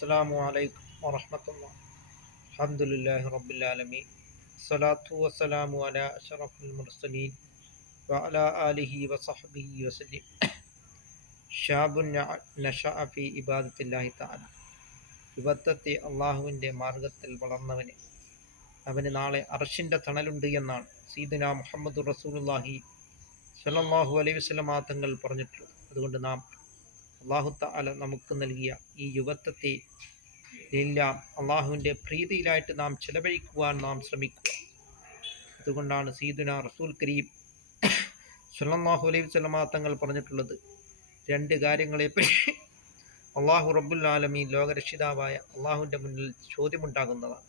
അസ്സലാമു അലൈക്കും വറഹ്മത്തുള്ളാഹി. അൽഹംദുലില്ലാഹി റബ്ബിൽ ആലമീൻ. സ്വലാത്തു വസ്സലാമു അലാ അഷ്റഫിൽ മുർസലീൻ വഅലാ ആലിഹി വസഹ്ബിഹി വസല്ലം. ഷാബുൻ നശഅ ഫീ ഇബാദത്തില്ലാഹി തആല. യുവത്വത്തെ അള്ളാഹുവിൻ്റെ മാർഗത്തിൽ വളർന്നവന് അവന് നാളെ അർശിൻ്റെ തണലുണ്ട് എന്നാണ് സയ്യിദുനാ മുഹമ്മദ് റസൂലുള്ളാഹി സ്വല്ലല്ലാഹു അലൈഹി വസല്ലം തങ്ങൾ പറഞ്ഞിട്ടുള്ളത്. അതുകൊണ്ട് നാം അള്ളാഹു തആല നമുക്ക് നൽകിയ ഈ യുവത്വത്തെ എല്ലാം അള്ളാഹുവിൻ്റെ പ്രീതിയിലായിട്ട് നാം ചെലവഴിക്കുവാൻ നാം ശ്രമിക്കുക. അതുകൊണ്ടാണ് സയ്യിദുനാ റസൂൽ കരീം സ്വല്ലല്ലാഹു അലൈഹി വസല്ലം തങ്ങൾ പറഞ്ഞിട്ടുള്ളത്, രണ്ട് കാര്യങ്ങളെപ്പറ്റി അള്ളാഹു റബ്ബുൽ ആലമീൻ ലോകരക്ഷിതാവായ അള്ളാഹുവിൻ്റെ മുന്നിൽ ചോദ്യമുണ്ടാകുന്നതാണ്.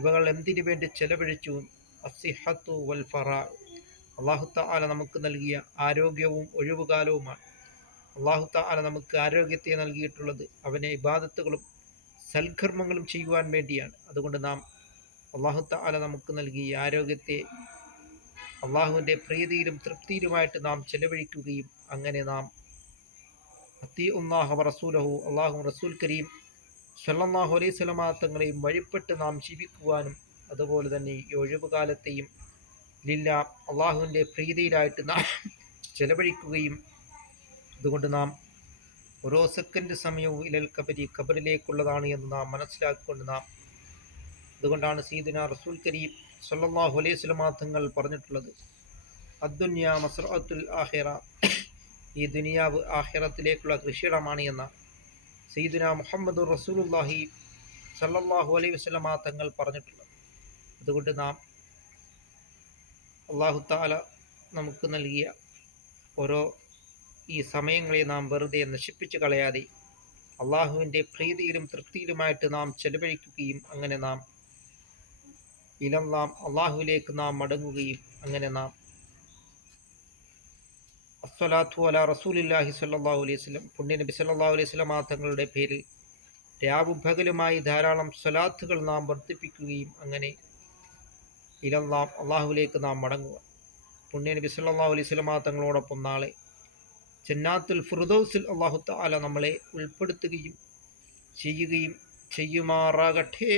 ഇവകൾ എന്തിനു വേണ്ടി ചെലവഴിച്ചു? അസ്സിഹത്തു വൽ ഫറാ. അള്ളാഹു തആല നമുക്ക് നൽകിയ ആരോഗ്യവും ഒഴിവുകാലവുമാണ്. അള്ളാഹു തആല നമുക്ക് ആരോഗ്യത്തെ നൽകിയിട്ടുള്ളത് അവനെ ഇബാദത്തുകളും സൽക്കർമ്മങ്ങളും ചെയ്യുവാൻ വേണ്ടിയാണ്. അതുകൊണ്ട് നാം അള്ളാഹു തആല നമുക്ക് നൽകിയ ആരോഗ്യത്തെ അള്ളാഹുവിൻ്റെ പ്രീതിയിലും തൃപ്തിയിലുമായിട്ട് നാം ചെലവഴിക്കുകയും അങ്ങനെ നാം അത്തീഉല്ലാഹ വറസൂലഹു, അള്ളാഹു റസൂൽ കരീം സ്വല്ലല്ലാഹു അലൈഹി വസല്ലം തങ്ങളെയും വഴിപ്പെട്ട് നാം ജീവിക്കുവാനും അതുപോലെ തന്നെ ഈ ഒഴിവുകാലത്തെയും ലില്ലാ അള്ളാഹുവിൻ്റെ പ്രീതിയിലായിട്ട് നാം ചെലവഴിക്കുകയും അതുകൊണ്ട് നാം ഓരോ സെക്കൻഡ് സമയവും ഇലൽ കബരി, ഖബറിലേക്കുള്ളതാണ് എന്ന് നാം മനസ്സിലാക്കിക്കൊണ്ട് നാം അതുകൊണ്ടാണ് സയ്യിദുനാ റസൂൽ കരീം സ്വല്ലല്ലാഹു അലൈഹി വസല്ലം തങ്ങൾ പറഞ്ഞിട്ടുള്ളത്, അദ്ദുനിയ മസ്റഅത്തുൽ ആഖിറ. ഈ ദുനിയാവ് ആഖിറത്തിലേക്കുള്ള കൃഷിയിടമാണ് എന്ന സയ്യിദുനാ മുഹമ്മദ് റസൂലുള്ളാഹി സ്വല്ലല്ലാഹു അലൈഹി വസല്ലം തങ്ങൾ പറഞ്ഞിട്ടുള്ളത്. അതുകൊണ്ട് നാം അല്ലാഹു തആല നമുക്ക് നൽകിയ ഓരോ ഈ സമയങ്ങളെ നാം വെറുതെ നശിപ്പിച്ച് കളയാതെ അള്ളാഹുവിൻ്റെ പ്രീതിയിലും തൃപ്തിയിലുമായിട്ട് നാം ചെലവഴിക്കുകയും അങ്ങനെ നാം ഇലല്ലാം അള്ളാഹുവിലേക്ക് നാം മടങ്ങുകയും അങ്ങനെ നാം അസ്സലാത്തു അലാ റസൂലില്ലാഹി സ്വല്ലല്ലാഹു അലൈഹി വസല്ലം, പുണ്യനബി സ്വല്ലല്ലാഹു അലൈഹി വസല്ലം തങ്ങളുടെ പേരിൽ രാവും പകലുമായി ധാരാളം സ്വലാത്തുകൾ നാം വർദ്ധിപ്പിക്കുകയും അങ്ങനെ ഇലല്ലാം അള്ളാഹുവിലേക്ക് നാം മടങ്ങുക. പുണ്യനബി സ്വല്ലല്ലാഹു അലൈഹി വസല്ലം തങ്ങളോടൊപ്പം നാളെ ജന്നാത്തുൽ ഫിർദൗസിൽ അല്ലാഹു തആല നമ്മളെ ഉൾപ്പെടുത്തുകയും ചെയ്യുമാറാകട്ടെ.